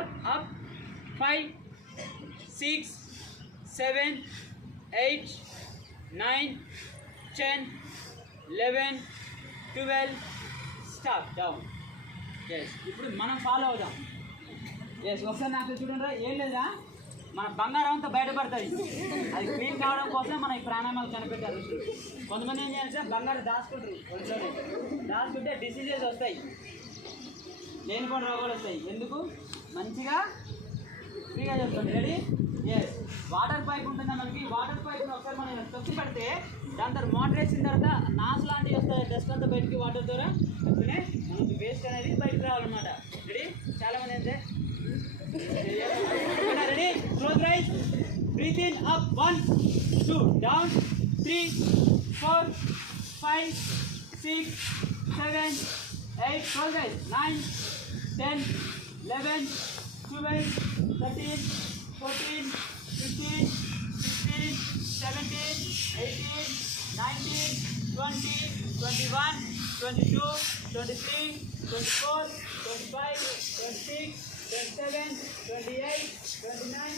4 up, 5, 6, 7, 8, 9, 10, 11, 12, stop, down. Yes, ఇప్పుడు మనం follow అవుదాం. ఎస్, ఒకసారి నాకు చూడండి, ఏం లేదా మన బంగారం అంతా బయటపడుతుంది. అది క్లీన్ కావడం కోసం మన ఈ ప్రాణాయామాలు కనిపెట్టారు. కొంతమంది ఏం చేయాలంటే బంగారం దాచుకుంటారు, ఒంట్లోనే దాచుకుంటే డిసీజెస్ వస్తాయి, లేనిపోయిన రోగాలు వస్తాయి. ఎందుకు? మంచిగా ఫ్రీగా చెప్తుంది. రెడీ? ఎస్. వాటర్ పైప్ ఉంటుందా మనకి? వాటర్ పైప్ని ఒకసారి మనం తొక్కి పెడితే దాని తర్వాత మోటర్ వేసిన తర్వాత నాసు లాంటివి వస్తాయి, డస్ట్ అంతా బయటికి వాటర్ ద్వారా వస్తూనే మనకి వేస్ట్ అనేది బయటకు రావాలన్నమాట. రెడీ? చాలామంది అయితే ready? Close eyes, breathe in, up, 1, 2, down, 3, 4, 5, 6, 7, 8, close eyes, 9, 10, 11, 12, 13, 14, 15, 16, 17, 18, 19, 20, 21, 22, 23, 24, 25, 26, 27, 28, 29,